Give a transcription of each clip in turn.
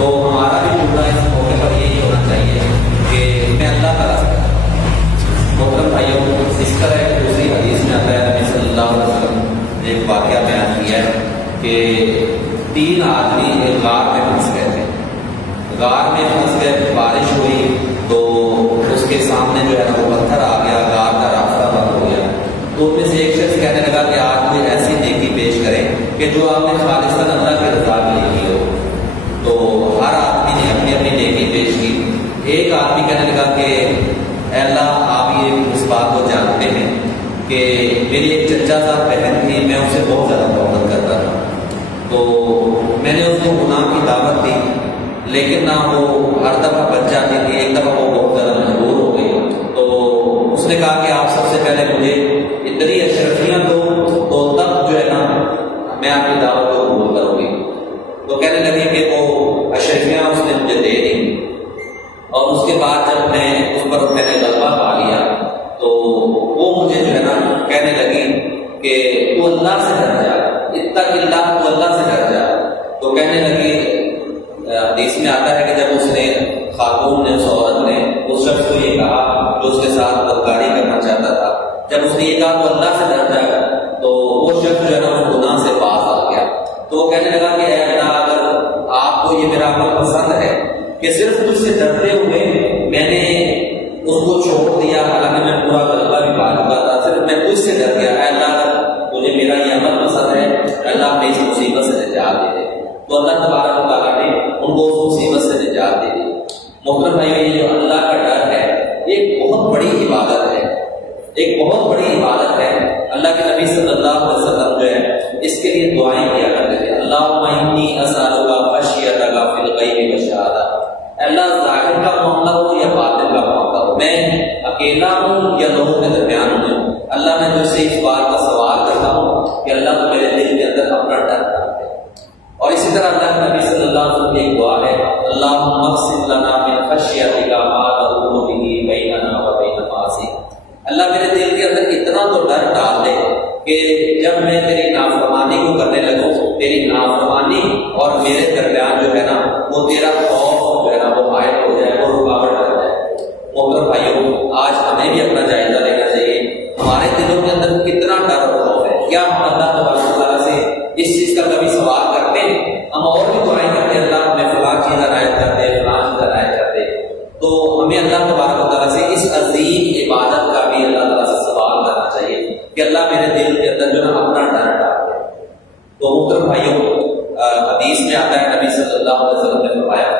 تو ہمارا بھی جملہ اس موقع پر یہی ہونا چاہیے کہ میں اللہ کا راستہ محترم بھائیوں، اس طرح دوسری حدیث میں آتا ہے نبی صلی اللہ علیہ وسلم نے ایک واقعہ بیان کیا ہے کہ 3 آدمی ایک غار میں پھنس گئے تھے. غار میں پھنس گئے، بارش ہوئی تو اس کے سامنے جو ہے نا وہ پتھر آ گیا، غار کا راستہ بند ہو گیا. تو ان میں سے ایک شخص کہنے لگا کہ آج مجھے ایسی نیکی پیش کریں کہ جو آپ نے خالصتاً اللہ کی رضا کے لیے کی ہو. تو ہر آدمی نے اپنی اپنی نیکی پیش کی. ایک آدمی کہنے لگا کہ اے اللہ، آپ یہ اس بات کو جانتے ہیں کہ میری ایک چچا صاحب بہن تھی، میں اس سے بہت زیادہ محبت کرتا تھا. تو میں نے اس کو گناہ کی دعوت دی، لیکن نہ وہ ہر دفعہ بچ جاتی تھی. ایک دفعہ وہ بہت زیادہ مجبور ہو گئی. تو اس نے کہا کہ آپ سب سے پہلے مجھے اتنی اشرفیاں دو تو تب جو ہے نا میں آپ کی دعوت کو قبول کروں گی. تو کہنے لگی کہ وہ اشرفیاں اس نے مجھے دے دی، اور اس کے بعد جب میں اس پر میں نے غلبہ پا لیا تو وہ مجھے جو ہے نا کہنے لگی کہ تو اللہ سے ڈر جا، اتق اللہ، تو اللہ سے ڈر جا. تو کہنے لگی، حدیث میں آتا ہے کہ جب اس نے خاتون نے، اس عورت نے اس شخص کو یہ کہا جو اس کے ساتھ بدکاری کرنا چاہتا تھا، جب اس نے یہ کہا تو اللہ سے ڈر جا، تو وہ شخص جو ہے نا اس گناہ سے باز آ گیا. تو وہ کہنے لگا کہ اے اللہ، اگر آپ کو یہ میرا عمل پسند ہے کہ صرف تجھ سے ڈرتے ہوئے میں نے اس کو چھوڑ دیا، حالانکہ میں پورا غلبہ بھی پا چکا تھا، صرف میں تجھ سے ڈر گیا، اے اللہ اگر مجھے میرا یہ عمل پسند ہے، اللہ نے اس مصیبت سے نجات دے دے. تو اللہ تبارک و تعالیٰ نے ان کو اس مصیبت سے نجات دے دی. محترم بھائی، یہ جو اللہ کا ڈر ہے ایک بہت بڑی عبادت ہے، ایک بہت بڑی عبادت ہے. اللہ کے نبی صلی اللہ علیہ وسلم جو ہے اس کے لیے دعائیں کیا کرتے تھے. اللہم انی اسألک خشیتک فی الغیب والشہادہ. اللہ ظاہر کا معاملہ ہو یا باطن کا معاملہ ہو، میں اکیلا ہوں یا لوگوں کے درمیان ہوں، اللہ میں تجھ سے اس بات کا سوال کرتا ہوں کہ اللہ تو میرے دل کے اندر اپنا ڈر ڈال دے. اور اسی طرح اللہ کے نبی صلی اللہ علیہ وسلم کی ایک دعا ہے، اللہم اقسم لنا من خشیتک ما تحول بہ بیننا و بین معاصیک. اللہ میرے دل کے اندر اتنا تو ڈر ڈال دے کہ جب میں تیری نافرمانی کو کرنے لگوں، تیری نافرمانی اور میرے درمیان جو ہے نا وہ تیرا خوف جو ہے نا وہ عائد ہو جائے، وہ رکاوٹ آ جائے. محترم بھائیوں، آج ہمیں بھی اپنا جائزہ لینا چاہیے. ہمارے دلوں کے اندر کتنا ڈر اور خوف ہے؟ کیا ہم اللہ تبارک و تعالیٰ سے اس چیز کا کبھی سوال کرتے ہیں؟ ہم اور بھی دعائیں کرتے ہیں، اللہ ہمیں فلاں چیز عنایت کرتے، فلاں چیز عنایت کرتے. تو ہمیں اللہ تبارک و تعالیٰ سے اس عظیم عبادت کا بھی اللہ تعالیٰ سے سوال کرنا چاہیے کہ اللہ میرے دل کے اندر جو ہے اپنا ڈر ڈال دے. تو محترم بھائیوں، حدیث میں آتا ہے نبی صلی اللہ علیہ وسلم نے فرمایا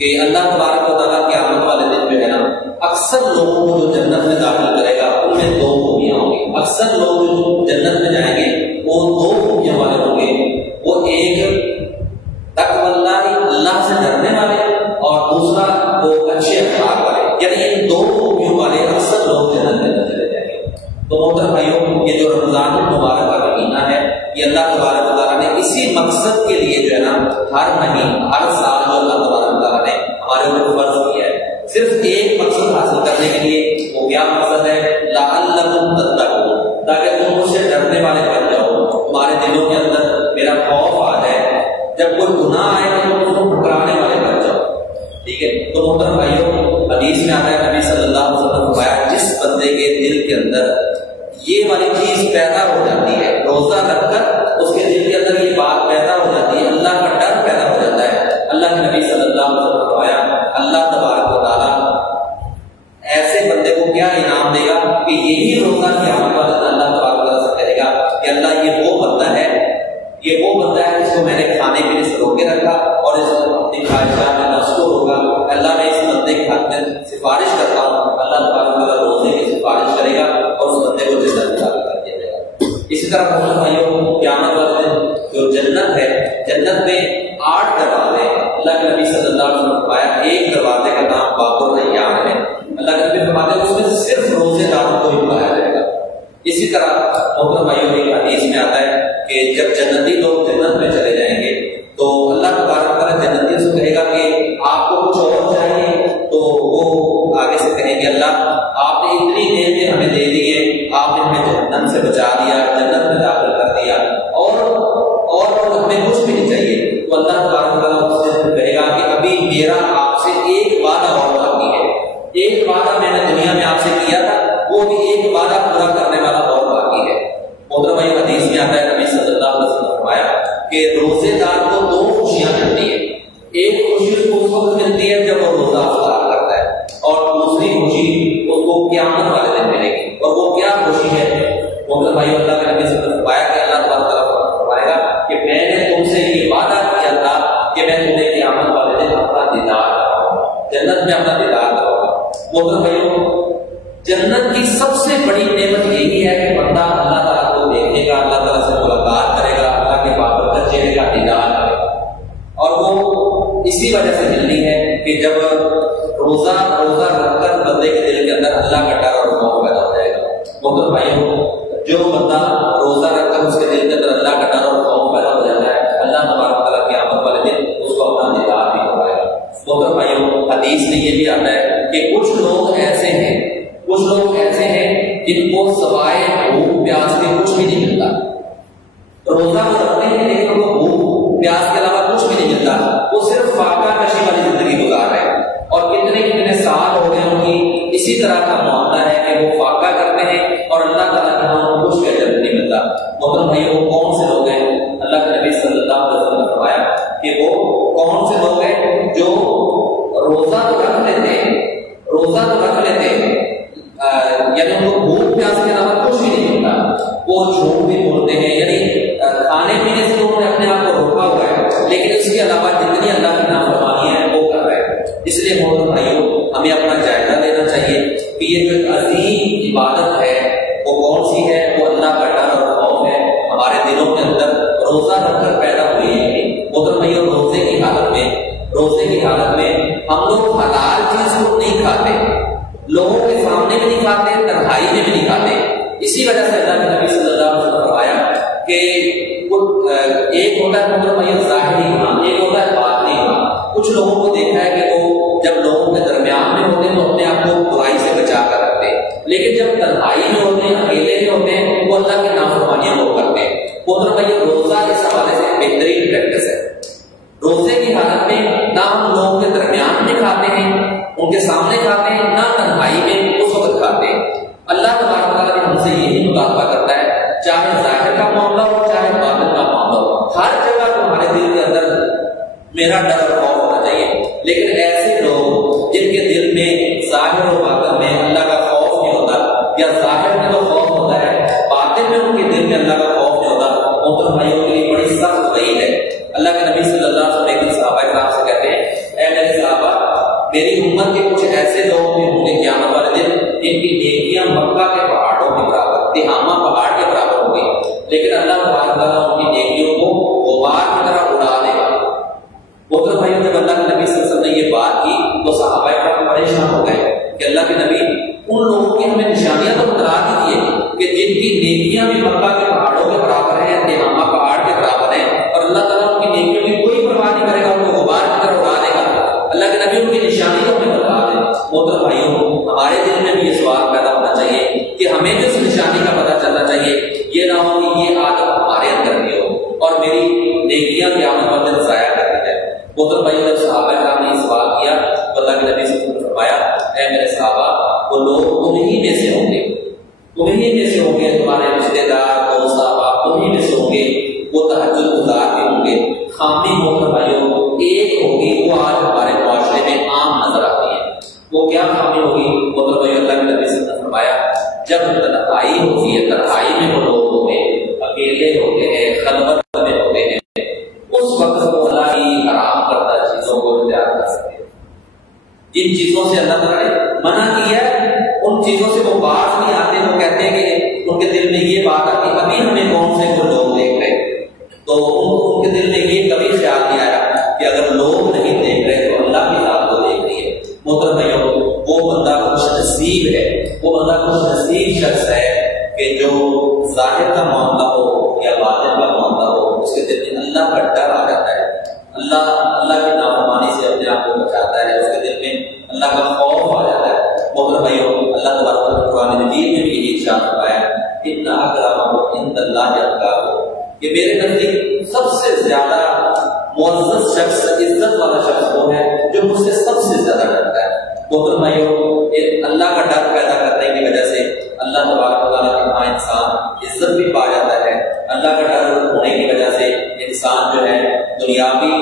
کہ اللہ تبارک و تعالیٰ قیامت والے دن جو ہے نا اکثر لوگوں کو جو جنت میں داخل کرے گا ان میں 2 خوبیاں ہوں گی. اکثر لوگ جو جنت میں جائیں گے وہ 2 خوبیاں والے ہوں گے. وہ ایک تقوی اللہ سے ڈرنے والے، اور دوسرا وہ اچھے اخلاق والے. یعنی ان 2 خوبیوں والے اکثر لوگ جنت میں چلے جائیں گے. تو محترم بھائیوں، یہ جو رمضان المبارک کا مہینہ ہے یہ اللہ تبارک و تعالیٰ نے اسی مقصد کے لیے جو ہے نا ہر مہینے، ہر سال جو اللہ تبارک و تعالیٰ نے ہمارے اوپر فرض کیا ہے، صرف ایک مقصد حاصل کرنے کے لیے. وہ کیا مقصد ہے؟ لعلکم تتقون، تاکہ تم مجھ سے ڈرنے والے بن جاؤ، تمہارے دلوں کے اندر میرا خوف آ جائے، جب کوئی گناہ آئے تو تم اس کو ٹھکرانے والے بن جاؤ. ٹھیک ہے؟ تو محترم بھائیوں، حدیث میں آتا ہے نبی صلی اللہ علیہ وسلم نے فرمایا جس بندے کے دل کے اندر یہ والی چیز پیدا ہو جاتی ہے، روزہ رکھ کر اس کے دل کے اندر یہ بات پیدا ہو جاتی ہے، اللہ کا ڈر پیدا ہو جاتا ہے، اللہ کے نبی صلی اللہ علیہ وسلم نے فرمایا اللہ تبارک و تعالیٰ ایسے بندے کو کیا انعام دے گا کہ یہی روزہ قیامت والے دن اللہ تبارک و تعالیٰ سے کہے گا کہ اللہ یہ وہ بندہ ہے، یہ وہ بندہ ہے جس کو میں نے کھانے پینے سے روکے رکھا اور اس اپنی خواہشات میں نفس کو روکا. اللہ میں اس بندے کے حق میں سفارش کرتا ہوں، اللہ تبارک و تعالیٰ روزے کی سفارش کرے گا اور اس بندے کو جنت میں داخل کر دیا جائے گا. اسی طرح محترم بھائیوں، قیامت والے دن جو جنت ہے، جنت میں 8 دروازے ہیں. اللہ کے نبی صلی اللہ علیہ وسلم نے فرمایا ایک دروازے کا نام باب الریان ہے. اللہ کے نبی فرماتے ہیں اس میں صرف روزے داروں کو ہی بلایا جائے گا. اسی طرح محترم بھائیوں کی حدیث میں آتا ہے کہ جب جنتی لوگ جنت میں چلے جائیں گے تو اللہ تبارک و تعالیٰ جنتیوں سے کہے گا کہ آپ کو کچھ اور چاہیے، تو وہ آگے سے کہیں گے اللہ آپ نے اتنی نعمتیں ہمیں دے دی ہیں، آپ نے ہمیں جہنم سے بچا دیا، جنت میں داخل کر دیا، اور ہمیں کچھ بھی نہیں چاہیے. تو اللہ تبارک و تعالیٰ اس سے کہ روزے دار کو دو خوشیاں ملتی ہیں. ایک خوشی اس کو اس وقت ملتی ہے جب وہ روزہ افطار کرتا ہے، اور دوسری خوشی اس کو قیامت والے دن ملے گی. اور وہ کیا خوشی ہے؟ محترم بھائی، اللہ کے نبی صلی اللہ علیہ وسلم نے فرمایا کہ اللہ تعالیٰ فرمائے گا کہ میں نے تم سے یہ وعدہ کیا تھا کہ میں تمہیں قیامت والے دن اپنا دیدار کراؤں گا، جنت میں اپنا دیدار کراؤں گا. محترم بھائیوں، جنت کی سب سے بڑی نعمت یہی ہے کہ بندہ اللہ تعالیٰ کو دیکھے گا، اللہ تعالیٰ سے ملاقات کرے گا، اللہ کے بابرکت چہرے کا دیدار کرے گا. اور وہ اسی وجہ سے ملنی ہے کہ جب روزہ رکھ کر بندے کے دل کے اندر اللہ کا ڈر اور خوف پیدا ہو جائے گا. محترم بھائیوں، جو بندہ روزہ رکھ کر اس کے دل کے اندر اللہ کا ڈر اور خوف پیدا ہو جاتا ہے، اللہ تبارک تعالیٰ قیامت والے دن اس کو اپنا دیدار بھی کروائے گا. محترم بھائیوں، حدیث میں یہ بھی آتا ہے کہ کچھ لوگ ایسے ہیں جن کو سوائے بھوک پیاس کے کچھ بھی نہیں ملتا. روزہ وہ رکھتے ہیں لیکن ان کو بھوک پیاس کے علاوہ کچھ بھی نہیں ملتا. وہ صرف فاقہ کشی والی زندگی گزار رہے ہیں، اور کتنے سال ہو گئے ان کی اسی طرح کا معاملہ ہے کہ وہ فاقہ کرتے ہیں اور اللہ تعالیٰ کے ہاں کچھ بھی نہیں ملتا. محترم بھائیوں، وہ کون سے لوگ ہیں؟ اللہ کے نبی صلی اللہ علیہ وسلم نے فرمایا کہ وہ کون سے لوگ ہیں جو روزہ تو رکھ لیتے ہیں، یعنی ان کو بھوک پیاس کے علاوہ کچھ بھی نہیں ملتا. وہ جھوٹ بھی بولتے ہیں، یعنی کھانے پینے سے انہوں نے اپنے آپ کو روکا ہوا ہے، لیکن اس کے علاوہ جتنی اللہ کی نافرمانی ہے وہ کر رہے ہیں. اس لیے محترم بھائیوں، ہمیں اپنا جائزہ لینا چاہیے کہ یہ جو ایک عظیم عبادت ہے وہ کون سی ہے؟ وہ اللہ کا ڈر اور خوف ہے ہمارے دلوں کے اندر روزہ رکھ کر پیدا ہوئی ہے. محترم بھائیوں، روزے کی حالت میں ہم لوگ حلال چیز کو نہیں کھاتے، لوگوں کے سامنے بھی نہیں کھاتے، تنہائی میں بھی نہیں کھاتے. اسی وجہ سے اللہ کے نبی صلی اللہ علیہ وسلم نے فرمایا کہ ایک ہوتا ہے محترم بھائیوں ظاہری ایمان، ایک ہوتا ہے باطنی ایمان. کچھ لوگوں کو دیکھا ہے کہ وہ جب لوگوں کے درمیان میں ہوتے ہیں تو اپنے آپ کو برائی سے بچا کر رکھتے ہیں، لیکن جب تنہائی میں ہوتے ہیں، اکیلے میں ہوتے ہیں، وہ اللہ کی نافرمانیاں وہ کرتے ہیں. محترم بھائیوں، روزہ اس حوالے سے بہترین پریکٹس ہے. روزے کی حالت میں نہ ہم لوگوں کے درمیان میں کھاتے ہیں، ان کے سامنے کھاتے ہیں، نہ تنہائی میں اس وقت کھاتے ہیں. اللہ تبارک تعالیٰ نے ہم سے یہی مطالبہ کرتا ہے، چاہے ظاہر کا معاملہ ہو چاہے باطن کا معاملہ ہو، ہر جگہ تمہارے دل کے اندر میرا ڈر اور خوف ہونا چاہیے. لیکن ایسے لوگ جن کے دل میں ظاہر و باطن میں اللہ کا خوف نہیں ہوتا، یا ظاہر میں تو خوف ہوتا ہے، باطن میں ان کے دل میں اللہ کا خوف نہیں ہوتا، محترم بھائیوں کے لیے بڑی سخت وعید ہے. اللہ کے نبی صلی اللہ علیہ وسلم صحابہ کرام سے کہتے ہیں، اے میرے صحابہ، میری امت کے کچھ ایسے لوگ بھی ہوں گے قیامت والے دن جن کی نیکیاں مکہ کے پہاڑوں کے برابر، تہامہ پہاڑ کے برابر ہوں گی، لیکن اللہ تبارک تعالیٰ ان کی نیکیوں کو غبار کی طرح اڑا دے گا. محترم بھائیوں، جب اللہ کے نبی صلی اللہ علیہ وسلم نے یہ بات کی تو صحابہ کرام پریشان ہو گئے کہ اللہ کے نبی، ان لوگوں کی ہمیں نشانیاں تو بتلا دیجیے کہ جن کی نیکیاں بھی مکہ کے پہاڑوں کے برابر ہیں، تہامہ پہاڑ کے برابر ہیں، اور اللہ تعالیٰ ان کی نیکیوں کی کوئی پرواہ نہیں کرے گا، ان کو غبار کی طرح اڑا دے گا. اللہ کے نبی ان کی نشانی کو ہمیں بتا دیں. محترم بھائیوں، ہمارے دل میں بھی یہ سوال پیدا ہونا چاہیے کہ ہمیں جو اس نشانی کا پتہ چلنا چاہیے، یہ نہ ہو کہ یہ عادت ہمارے اندر بھی ہو اور میری نیکیاں قیامت والے دن ضائع کر دی جائے. محترم بھائیوں، جب صحابہ کرام نے یہ سوال کیا تو اللہ کے نبی صلی اللہ علیہ وسلم نے فرمایا، اے میرے صحابہ، وہ لوگ تمہیں میں سے ہوں گے، تمہارے رشتے دار، دوست، احباب تمہیں میں سے ہوں گے، وہ تہجد گزار بھی ہوں گے. خامی محترم بھائیوں ایک ہوگی، وہ آج ہمارے معاشرے میں عام نظر آتی ہے. وہ کیا خامی ہوگی؟ محترم بھائیوں، اللہ کے نبی صلی اللہ علیہ وسلم نے فرمایا، جب تنہائی ہوتی ہے، تنہائی میں وہ لوگ ہوتے ہیں، اکیلے ہوتے ہیں، خلوت میں ہوتے ہیں، اس وقت وہ اللہ کی حرام کردہ چیزوں کو اختیار کر سکتے ہیں. جن چیزوں سے اللہ تعالیٰ نے منع کیا ہے ان چیزوں سے وہ باز نہیں آتے. وہ کہتے ہیں کہ ان کے دل میں یہ بات آتی، ابھی ہمیں کون سے کوئی لوگ دیکھ رہے، تو ان کے دل میں یہ کبھی خیال نہیں آیا کہ اگر لوگ نہیں دیکھ رہے تو اللہ کی ذات کو دیکھ رہی ہے. محترم بھائیوں، وہ بندہ خوش نصیب ہے، وہ بندہ خوش نصیب شخص ہے کہ جو ظاہر کا معاملہ ہو یا باطن کا معاملہ ہو، اس کے دل میں اللہ کا ڈر آ جاتا ہے، اللہ کی نافرمانی سے اپنے آپ کو بچاتا ہے، اس کے دل میں اللہ کا خوف آ جاتا ہے. محترم بھائیوں، اللہ تبارک و تعالیٰ قرآن مجید میں بھی یہ ارشاد فرمایا، ان اکرمکم عند اللہ اتقاکم، کہ میرے نزدیک سب سے زیادہ معزز شخص، عزت والا شخص وہ ہے جو مجھ سے سب سے زیادہ ڈرتا ہے. محترم بھائیوں، اللہ کا ڈر پیدا کرنے کی وجہ سے اللہ تبارک و تعالیٰ کے ہاں انسان عزت بھی پا جاتا ہے. اللہ کا ڈر ہونے کی وجہ سے انسان انسان جو ہے دنیاوی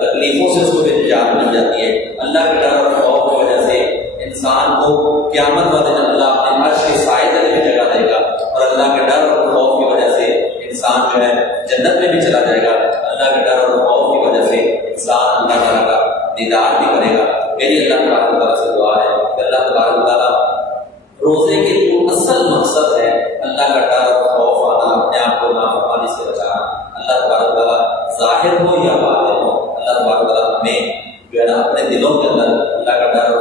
تکلیفوں سے اس کو نجات مل جاتی ہے. اللہ کے ڈر اور خوف کی وجہ سے انسان کو قیامت والے دن اللہ اپنے عرش کے سائے تلے میں جگہ دے گا, اور اللہ کے ڈر اور خوف کی وجہ سے انسان جو ہے جنت میں بھی چلا جائے گا. اللہ کے ڈر اور خوف کی وجہ سے انسان اللہ تعالیٰ کا دیدار بھی کرے گا. میری اللہ تبارک تعالیٰ سے دعا ہے کہ اللہ تبارک تعالیٰ روزے کے جو اصل مقصد ہے اللہ کا ڈر اور خوف آنا, اپنے آپ کو نافرمانی سے بچانا, اللہ تبارک تعالیٰ ظاہر ہو یا باطن ہو, اللہ تبارک تعالیٰ ہمیں جو ہے نا اپنے دلوں کے اندر اللہ کا ڈر